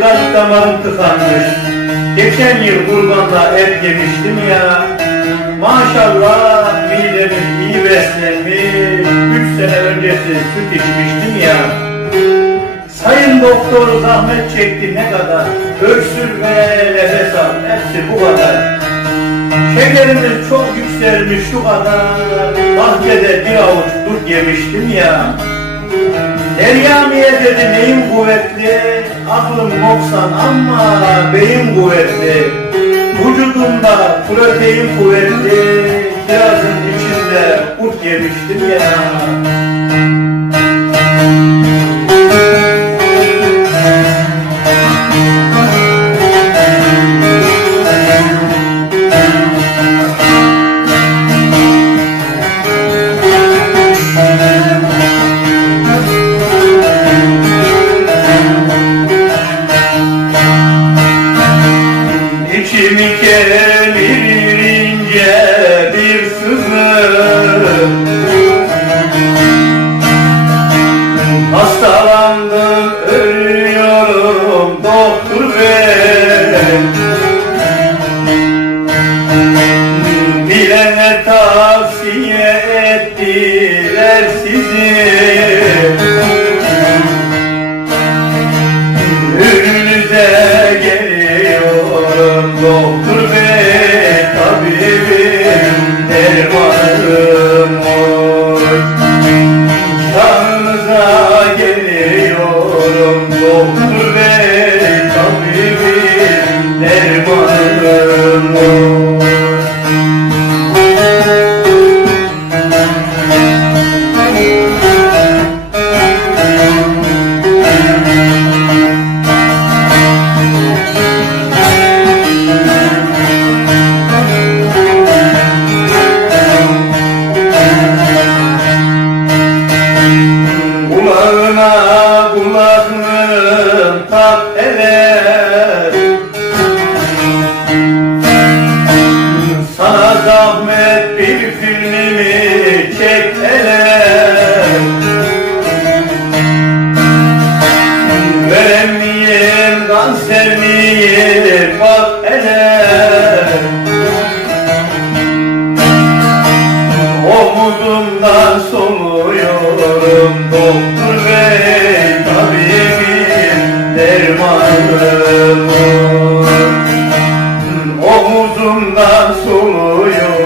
kalp damarım tıkanmış. Geçen yıl kurbanda et yemiştim ya. Maşallah midemiz iyi beslenmiş. Üç sene öncesi süt içmiştim ya. Sayın doktor zahmet çekti ne kadar. Öksür ve nefes al. Hepsi bu kadar. Şekerimiz çok yükselmiş şu kadar. Bahçede bir avuç dut yemiştim ya. Deryamiye dedi neyim kuvvetli, aklım noksan ama beyin kuvvetli. Vücudumda protein kuvvetli, kirazın içinde kurt yemiştim ya. İçimi ince bir sızı Hastalandım ölüyorum doktor bey bey tabibim dermanım oy Şanınıza geliyorum doktor bey tabibim dermanım kanser miyim bak hele. Omuzumdan soluyorum doktor bey tabibim dermanım. Omuzumdan soluyorum